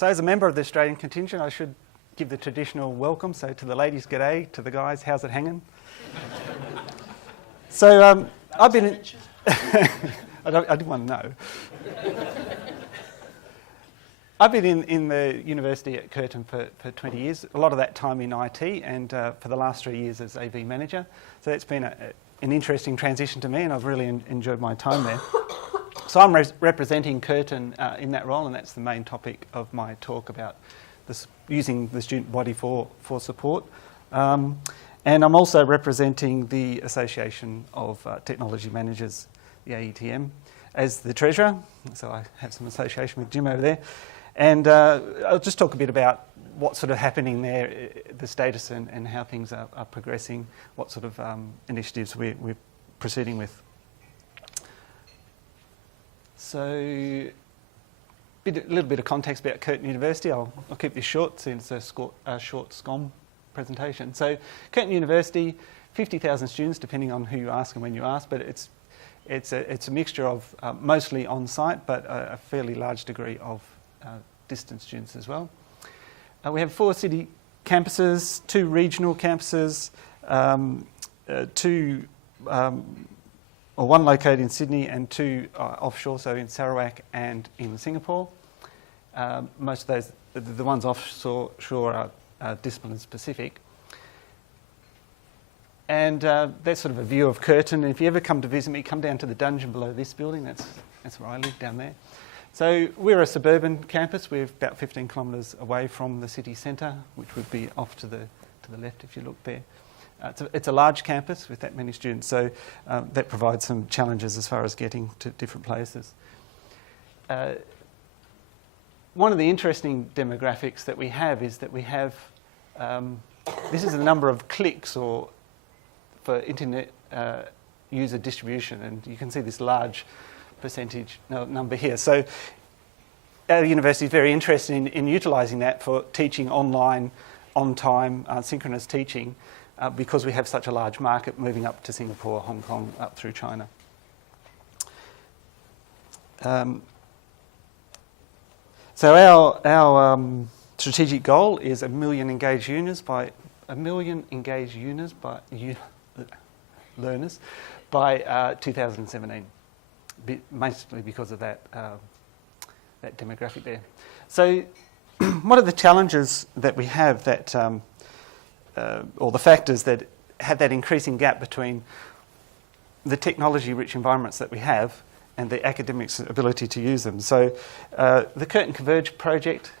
So as a member of the Australian contingent, I should give the traditional welcome. So to the ladies, g'day. To the guys, how's it hanging? So I've been... I didn't want to know. I've been in the university at Curtin for 20 years, a lot of that time in IT, and for the last 3 years as AV manager. So it's been an interesting transition to me, and I've really enjoyed my time there. So I'm representing Curtin in that role, and that's the main topic of my talk about this, using the student body for support. And I'm also representing the Association of Technology Managers, the AETM, as the treasurer. So I have some association with Jim over there. And I'll just talk a bit about what's sort of happening there, the status and how things are progressing, what sort of initiatives we're proceeding with. So a little bit of context about Curtin University. I'll keep this short since it's a short SCHOM presentation. So Curtin University, 50,000 students, depending on who you ask and when you ask, but it's a mixture of mostly on-site, but a fairly large degree of distance students as well. We have 4 city campuses, 2 regional campuses, one located in Sydney and 2 offshore, so in Sarawak and in Singapore. Most of those, the ones offshore are discipline specific. And that's sort of a view of Curtin. If you ever come to visit me, come down to the dungeon below this building. That's where I live, down there. So we're a suburban campus. We're about 15 kilometres away from the city centre, which would be off to the left if you look there. It's a large campus with that many students, so that provides some challenges as far as getting to different places. One of the interesting demographics that we have is that we have, this is the number of clicks for internet user distribution, and you can see this large percentage number here. So our university is very interested in utilising that for teaching online, on-time, synchronous teaching, because we have such a large market moving up to Singapore, Hong Kong, up through China. So our strategic goal is 1 million engaged learners by 2017, mostly because of that demographic there. So one of the challenges that we have that or the factors that have that increasing gap between the technology-rich environments that we have and the academics' ability to use them. So the Curtin Converge project,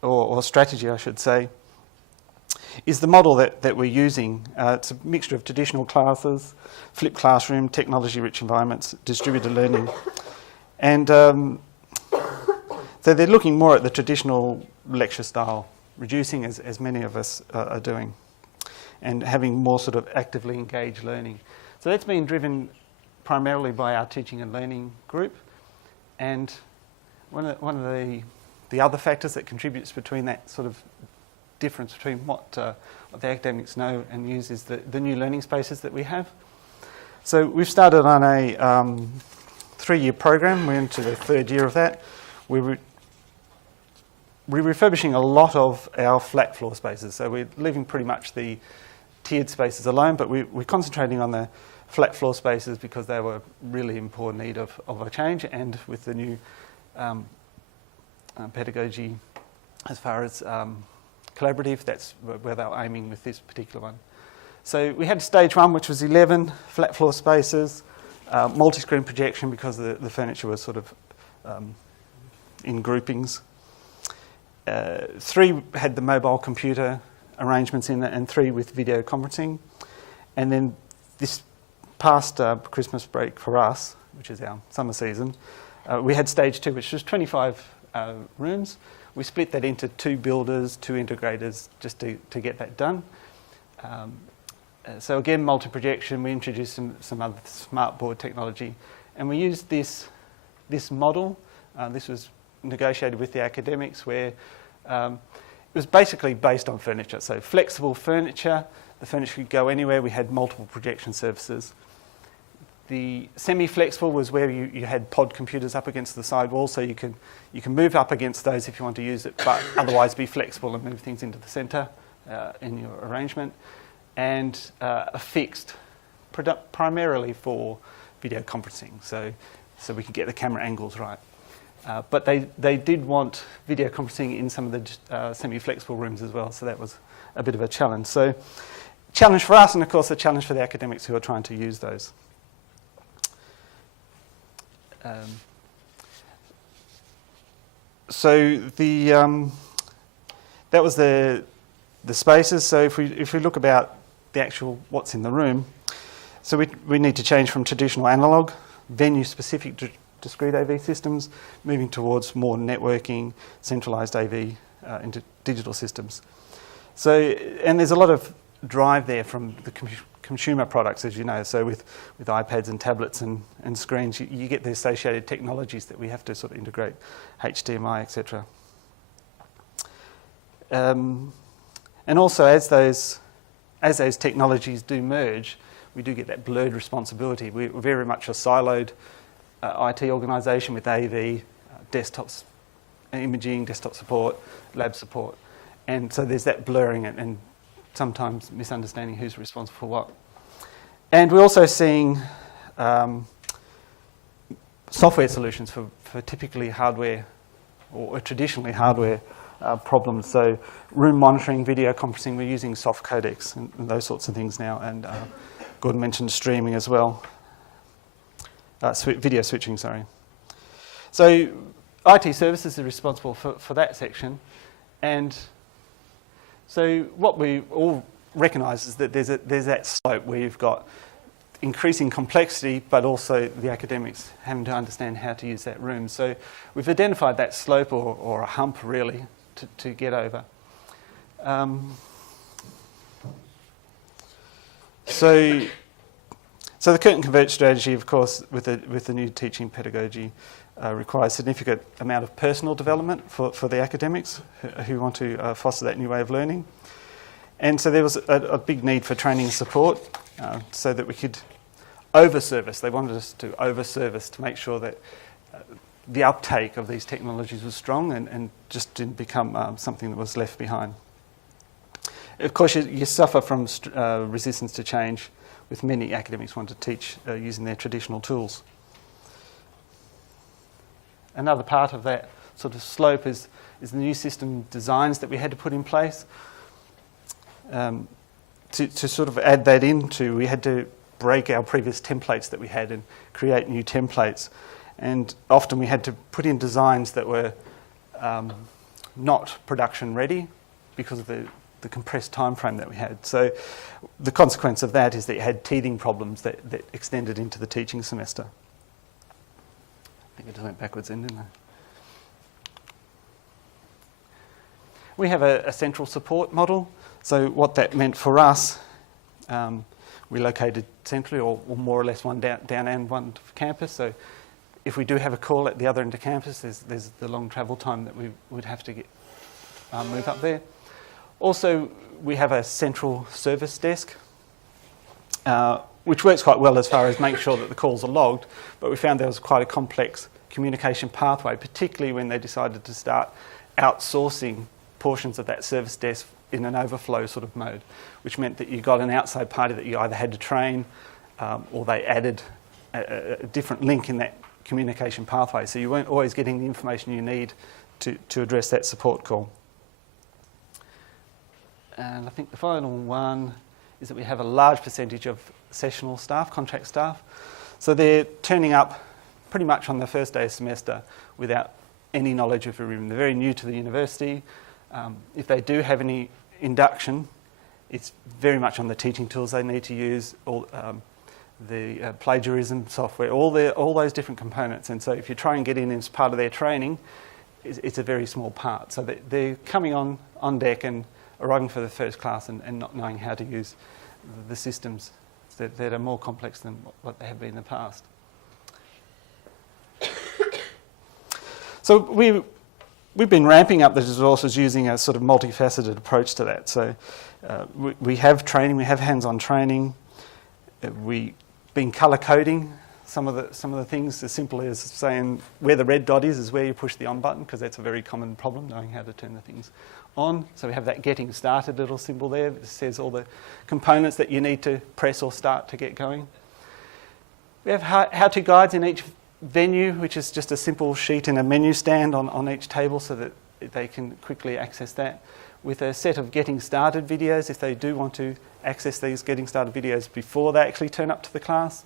or strategy I should say, is the model that we're using. It's a mixture of traditional classes, flipped classroom, technology-rich environments, distributed learning. And so they're looking more at the traditional lecture style, reducing as many of us are doing, and having more sort of actively engaged learning. So that's been driven primarily by our teaching and learning group. And one of the other factors that contributes between that sort of difference between what the academics know and use is the new learning spaces that we have. So we've started on a 3-year program. We're into the 3rd year of that. We're refurbishing a lot of our flat floor spaces. So we're leaving pretty much the tiered spaces alone, but we're concentrating on the flat floor spaces because they were really in poor need of a change, and with the new pedagogy as far as collaborative, that's where they were aiming with this particular one. So we had stage 1, which was 11 flat floor spaces, multi-screen projection because the furniture was sort of in groupings. 3 had the mobile computer arrangements in it, and 3 with video conferencing. And then this past Christmas break for us, which is our summer season, we had stage 2, which was 25 rooms. We split that into 2 builders, 2 integrators, just to get that done. So again, multi-projection, we introduced some other smart board technology, and we used this model. This was negotiated with the academics, where it was basically based on furniture. So flexible furniture, the furniture could go anywhere. We had multiple projection surfaces. The semi-flexible was where you had pod computers up against the side wall, so you can move up against those if you want to use it, but otherwise be flexible and move things into the centre in your arrangement. And a fixed, primarily for video conferencing, so we could get the camera angles right. But they did want video conferencing in some of the semi-flexible rooms as well, so that was a bit of a challenge. So challenge for us, and of course a challenge for the academics who are trying to use those. So that was the spaces. So if we look about the actual what's in the room, so we need to change from traditional analog, venue-specific discrete AV systems, moving towards more networking, centralised AV into digital systems. So, and there's a lot of drive there from the consumer products, as you know. So with iPads and tablets and screens, you get the associated technologies that we have to sort of integrate, HDMI, etc. And also, as those technologies do merge, we do get that blurred responsibility. We're very much a siloed IT organisation with AV, desktops, imaging, desktop support, lab support. And so there's that blurring and sometimes misunderstanding who's responsible for what. And we're also seeing software solutions for typically hardware or traditionally hardware problems. So room monitoring, video conferencing, we're using soft codecs and those sorts of things now. And Gordon mentioned streaming as well. Video switching, sorry. So IT services are responsible for that section. And so what we all recognise is that there's that slope where you've got increasing complexity, but also the academics having to understand how to use that room. So we've identified that slope or a hump, really, to get over. So the Curtin Convert strategy, of course, with the new teaching pedagogy, requires significant amount of personal development for the academics who want to foster that new way of learning. And so there was a big need for training and support so that we could over-service. They wanted us to over-service to make sure that the uptake of these technologies was strong and just didn't become something that was left behind. Of course, you suffer from resistance to change with many academics want to teach using their traditional tools. Another part of that sort of slope is the new system designs that we had to put in place. To sort of add that into, we had to break our previous templates that we had and create new templates. And often we had to put in designs that were not production ready because of the compressed time frame that we had. So the consequence of that is that you had teething problems that extended into the teaching semester. I think I just went backwards then, didn't I? We have a central support model. So what that meant for us, we located centrally or more or less one down and one for campus. So if we do have a call at the other end of campus, there's the long travel time that we would have to move up there. Also, we have a central service desk, which works quite well as far as making sure that the calls are logged, but we found there was quite a complex communication pathway, particularly when they decided to start outsourcing portions of that service desk in an overflow sort of mode, which meant that you got an outside party that you either had to train or they added a different link in that communication pathway. So you weren't always getting the information you need to address that support call. And I think the final one is that we have a large percentage of sessional staff, contract staff. So they're turning up pretty much on the first day of semester without any knowledge of a room. They're very new to the university. If they do have any induction, it's very much on the teaching tools they need to use, all the plagiarism software, all those different components. And so if you try and get in as part of their training, it's a very small part. So they're coming on deck and arriving for the first class and not knowing how to use the systems that are more complex than what they have been in the past. So we've been ramping up the resources using a sort of multifaceted approach to that. So we have training, we have hands-on training. We've been colour coding some of the things as simple as saying where the red dot is where you push the on button, because that's a very common problem, knowing how to turn the things on. So we have that getting started little symbol there that says all the components that you need to press or start to get going. We have how-to guides in each venue, which is just a simple sheet in a menu stand on each table so that they can quickly access that, with a set of getting started videos if they do want to access these getting started videos before they actually turn up to the class,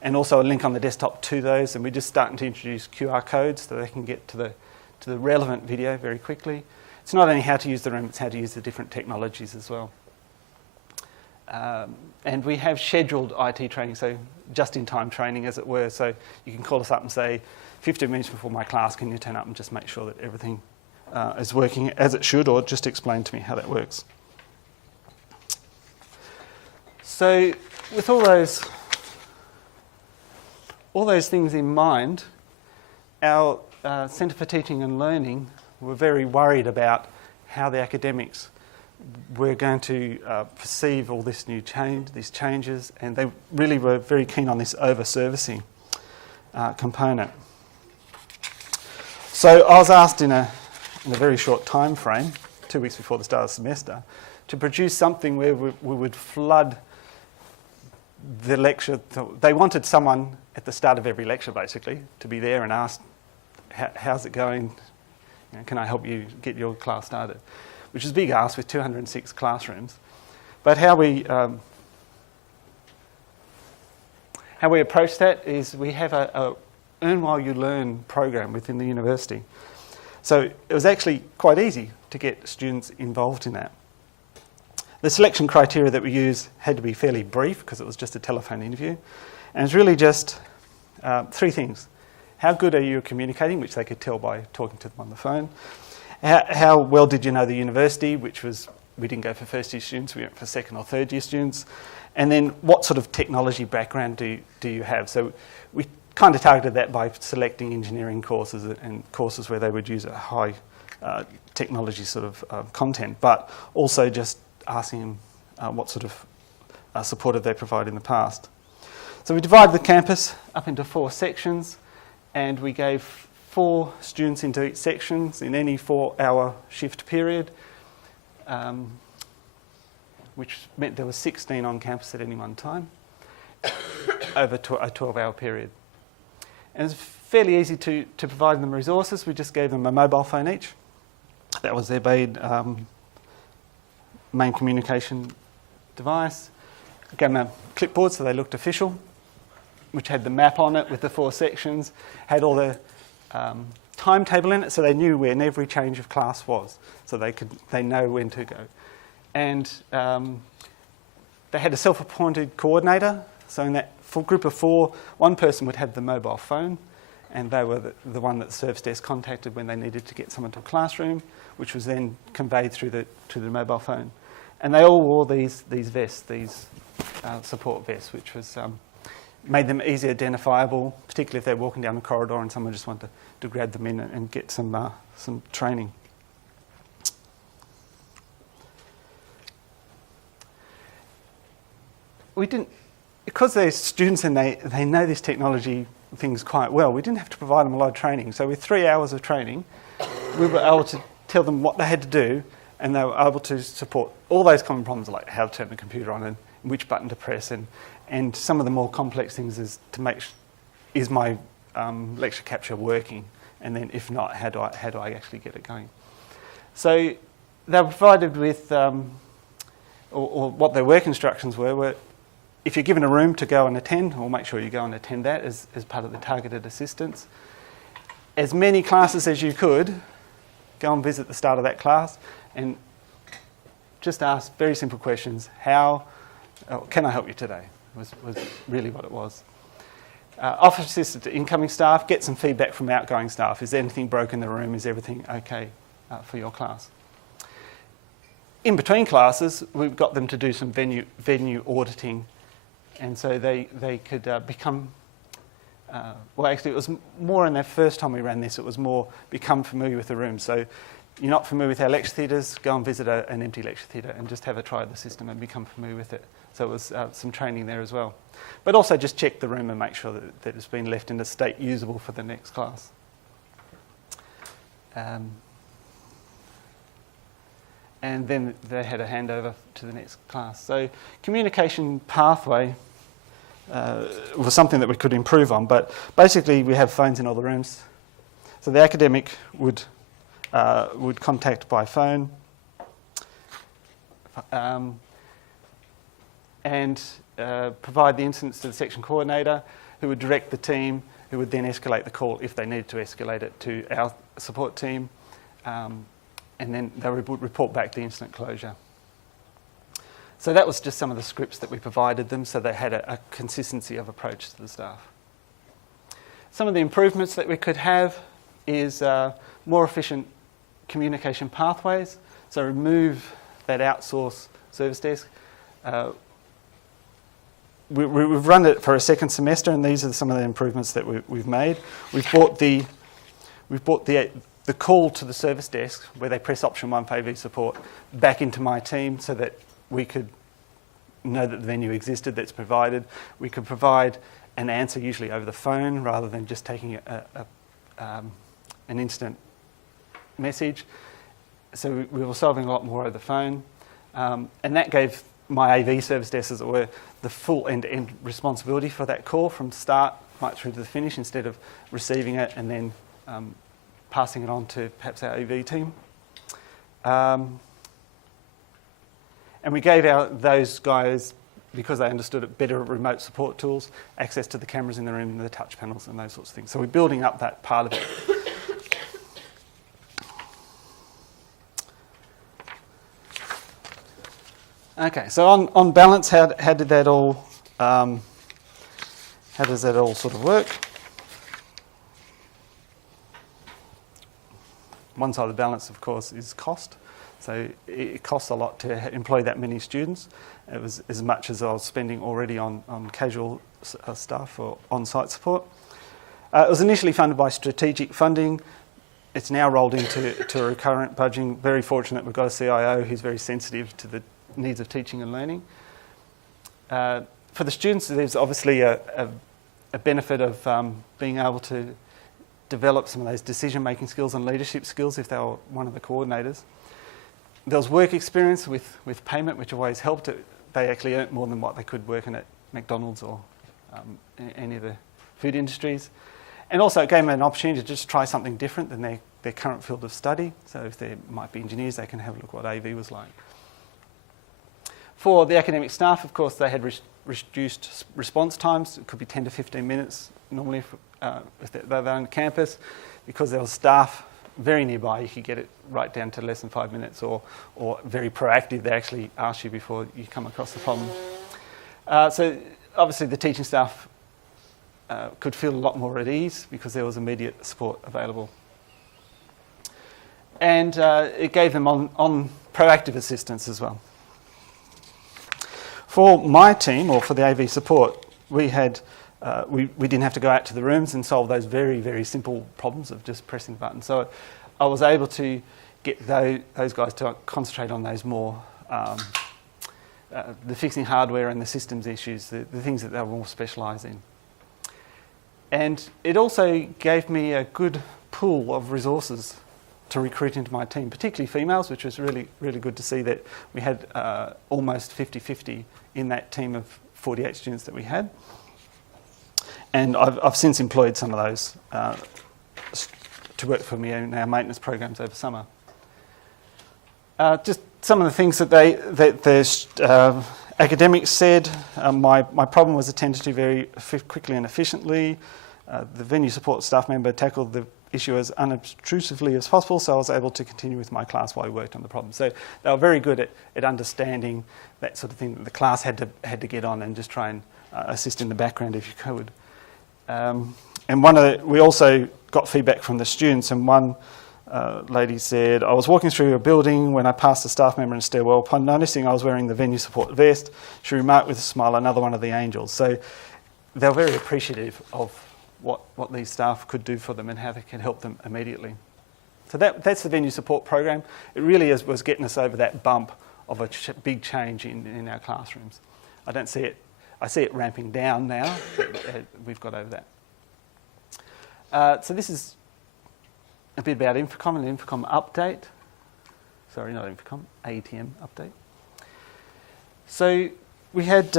and also a link on the desktop to those. And we're just starting to introduce QR codes so they can get to the relevant video very quickly. It's not only how to use the room, it's how to use the different technologies as well. And we have scheduled IT training, so just-in-time training, as it were. So you can call us up and say, 15 minutes before my class, can you turn up and just make sure that everything is working as it should, or just explain to me how that works. So with all those things in mind, our Centre for Teaching and Learning were very worried about how the academics were going to perceive all this new change, these changes, and they really were very keen on this over-servicing component. So I was asked in a very short time frame, 2 weeks before the start of the semester, to produce something where we would flood the lecture. They wanted someone at the start of every lecture, basically, to be there and ask, how's it going? You know, can I help you get your class started? Which is a big ask with 206 classrooms. But how we approach that is we have a Earn While You Learn program within the university. So it was actually quite easy to get students involved in that. The selection criteria that we used had to be fairly brief because it was just a telephone interview. And it's really just 3 things. How good are you at communicating, which they could tell by talking to them on the phone. How well did you know the university, which was, we didn't go for first year students, we went for second or third year students. And then what sort of technology background do you have? So we kind of targeted that by selecting engineering courses and courses where they would use a high technology sort of content, but also just asking them what sort of support have they provided in the past. So we divided the campus up into 4 sections, and we gave 4 students into each section in any 4-hour shift period, which meant there were 16 on campus at any one time over a 12-hour period. And it was fairly easy to provide them resources. We just gave them a mobile phone each. That was their main communication device. Gave them a clipboard so they looked official, which had the map on it with the 4 sections, had all the timetable in it, so they knew when every change of class was, so they know when to go. And they had a self-appointed coordinator, so in that group of 4, one person would have the mobile phone, and they were the one that the service desk contacted when they needed to get someone to a classroom, which was then conveyed through the mobile phone. And they all wore these vests, these support vests, which was made them easily identifiable, particularly if they're walking down the corridor and someone just wanted to grab them in and get some training. We didn't, because they're students and they know this technology things quite well, we didn't have to provide them a lot of training. So with 3 hours of training, we were able to tell them what they had to do, and they were able to support all those common problems like how to turn the computer on and which button to press, and some of the more complex things is to make is my lecture capture working, and then if not, how do I actually get it going? So they were provided with, or what their work instructions were if you're given a room to go and attend, or make sure you go and attend that as part of the targeted assistance. As many classes as you could, go and visit the start of that class and just ask very simple questions. How can I help you today? Was really what it was. Offer assistance to incoming staff, get some feedback from outgoing staff. Is there anything broken in the room? Is everything okay for your class? In between classes, we've got them to do some venue auditing, and so they could become, well actually it was more in their first time we ran this, it was more become familiar with the room. So you're not familiar with our lecture theatres, go and visit an empty lecture theatre and just have a try of the system and become familiar with it. So it was some training there as well. But also just check the room and make sure that it's been left in a state usable for the next class. And then they had a handover to the next class. So communication pathway was something that we could improve on, but basically we have phones in all the rooms. So the academic would contact by phone and provide the incidents to the section coordinator, who would direct the team, who would then escalate the call if they needed to escalate it to our support team, and then they would report back the incident closure. So that was just some of the scripts that we provided them, so they had a consistency of approach to the staff. Some of the improvements that we could have is more efficient communication pathways. So remove that outsource service desk. We've run it for a second semester, and these are some of the improvements that we've made. We've brought the call to the service desk, where they press option 1 for AV support, back into my team so that we could know that the venue existed that's provided. We could provide an answer usually over the phone rather than just taking an instant message. So we were solving a lot more over the phone. And that gave my AV service desk, as it were, the full end-to-end responsibility for that call from start right through to the finish, instead of receiving it and then passing it on to perhaps our AV team. And we gave those guys, because they understood it better, remote support tools, access to the cameras in the room and the touch panels and those sorts of things. So we're building up that part of it. Okay, so on balance, how did that all? How does that all sort of work? One side of the balance, of course, is cost. So it costs a lot to employ that many students. It was as much as I was spending already on casual staff or on-site support. It was initially funded by strategic funding. It's now rolled into a recurrent budgeting. Very fortunate we've got a CIO who's very sensitive to the needs of teaching and learning. For the students, there's obviously a benefit of being able to develop some of those decision-making skills and leadership skills if they were one of the coordinators. There was work experience with payment, which always helped. They actually earned more than what they could working at McDonald's or any of the food industries. And also it gave them an opportunity to just try something different than their current field of study. So if they might be engineers, they can have a look at what AV was like. For the academic staff, of course, they had reduced response times. It could be 10 to 15 minutes normally if they're on campus. Because there was staff very nearby, you could get it right down to less than 5 minutes, or very proactive. They actually ask you before you come across the problem. So obviously the teaching staff could feel a lot more at ease because there was immediate support available. And it gave them on proactive assistance as well. For my team, or for the AV support, we had we didn't have to go out to the rooms and solve those very, very simple problems of just pressing the button. So I was able to get those guys to concentrate on those more, the fixing hardware and the systems issues, the things that they were more specialised in. And it also gave me a good pool of resources to recruit into my team, particularly females, which was really, really good to see that we had almost 50-50 in that team of 48 students that we had. And I've since employed some of those to work for me in our maintenance programs over summer. Just some of the things that the academics said. My problem was attended to very quickly and efficiently. The venue support staff member tackled the issue as unobtrusively as possible, so I was able to continue with my class while I worked on the problem. So they were very good at understanding that sort of thing that the class had to get on and just try and assist in the background if you could. And we also got feedback from the students, and one lady said, I was walking through a building when I passed a staff member in a stairwell. Upon noticing I was wearing the venue support vest, she remarked with a smile, another one of the angels. So they were very appreciative of what these staff could do for them and how they can help them immediately. So that's the venue support program. It really was getting us over that bump of a big change in our classrooms. I see it ramping down now, but we've got over that. So this is a bit about Infocom and the Infocom update. Sorry, not Infocom, AETM update. So we had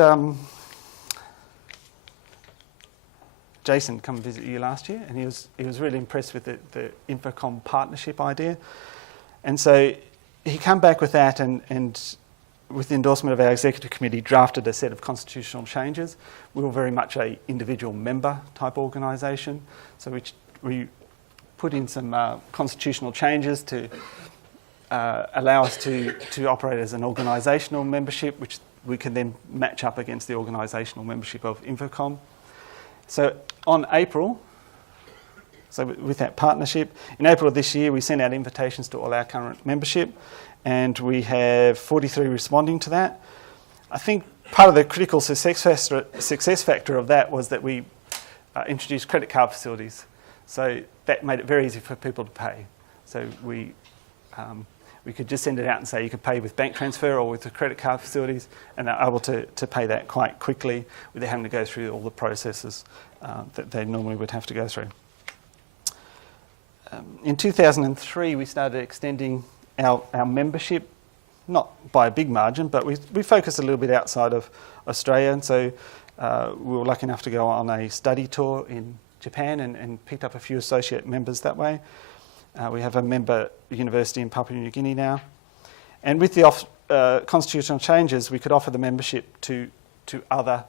Jason come visit you last year, and he was really impressed with the Infocom partnership idea. And so he came back with that, and with the endorsement of our executive committee, drafted a set of constitutional changes. We were very much a individual member type organisation, so we put in some constitutional changes to allow us to operate as an organisational membership, which we can then match up against the organisational membership of Infocom. So on April, so with that partnership, in April of this year, we sent out invitations to all our current membership, and we have 43 responding to that. I think part of the critical success factor of that was that we introduced credit card facilities. So that made it very easy for people to pay. So we could just send it out and say you could pay with bank transfer or with the credit card facilities, and they're able to pay that quite quickly without having to go through all the processes that they normally would have to go through. In 2003, we started extending our membership, not by a big margin, but we focused a little bit outside of Australia, and so we were lucky enough to go on a study tour in Japan and picked up a few associate members that way. We have a member university in Papua New Guinea now. And with the constitutional changes, we could offer the membership to other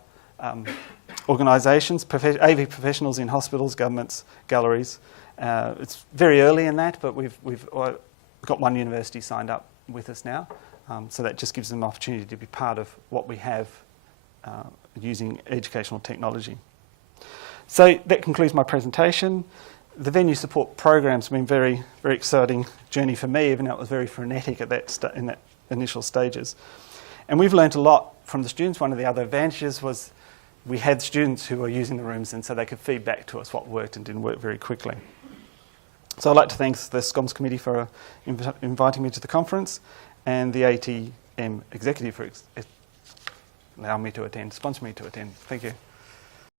organisations, AV professionals in hospitals, governments, galleries. It's very early in that, but we've got one university signed up with us now. So that just gives them an opportunity to be part of what we have using educational technology. So that concludes my presentation. The venue support program's been very, very exciting journey for me, even though it was very frenetic in that initial stages. And we've learnt a lot from the students. One of the other advantages was we had students who were using the rooms, and so they could feed back to us what worked and didn't work very quickly. So I'd like to thank the SCHOMS committee for inviting me to the conference, and the AETM executive for allowing me to attend, sponsoring me to attend. Thank you.